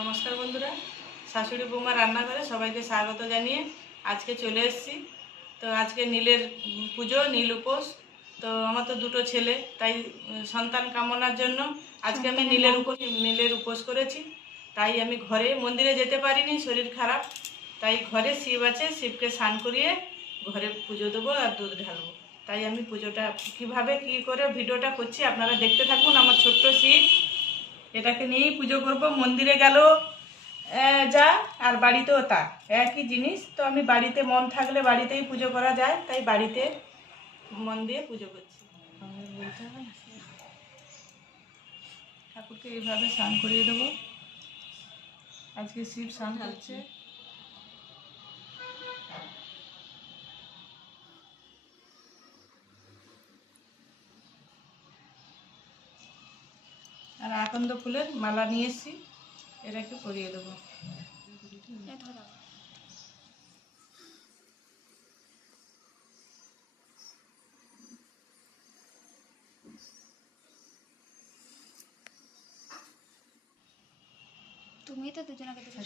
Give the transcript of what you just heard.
নমস্কার বন্ধুরা, শাশুড়ি বৌমা রান্নাঘরে সবাইকে স্বাগত জানিয়ে আজকে চলে এসেছি। তো আজকে নীলের পুজো, নীল উপোস। তো আমার তো দুটো ছেলে, তাই সন্তান কামনার জন্য আজকে আমি নীলের উপোস করেছি। তাই আমি ঘরে, মন্দিরে যেতে পারিনি, শরীর খারাপ, তাই ঘরে শিব আছে, শিবকে স্নান করিয়ে ঘরে পুজো দেবো আর দুধ ঢালবো। তাই আমি পুজোটা কিভাবে কি করে ভিডিওটা করছি আপনারা দেখতে থাকুন। আমার ছোট্ট শিব, এটাকে নিয়েই পুজো করব। মন্দিরে গেলেও যা আর বাড়িতেও তা, একই জিনিস। তো আমি বাড়িতে মন থাকলে বাড়িতেই পুজো করা যায়, তাই বাড়িতে মন দিয়ে পুজো করছি। বলতে হবে না, ঠাকুরকে এইভাবে স্নান করিয়ে দেবো। আজকে শিব স্নান করছে। আর আকন্দ ফুলের মালা নিয়ে এসেছি, এটাকে পরিয়ে দেবো। তুমি তো দুজনকে দেখে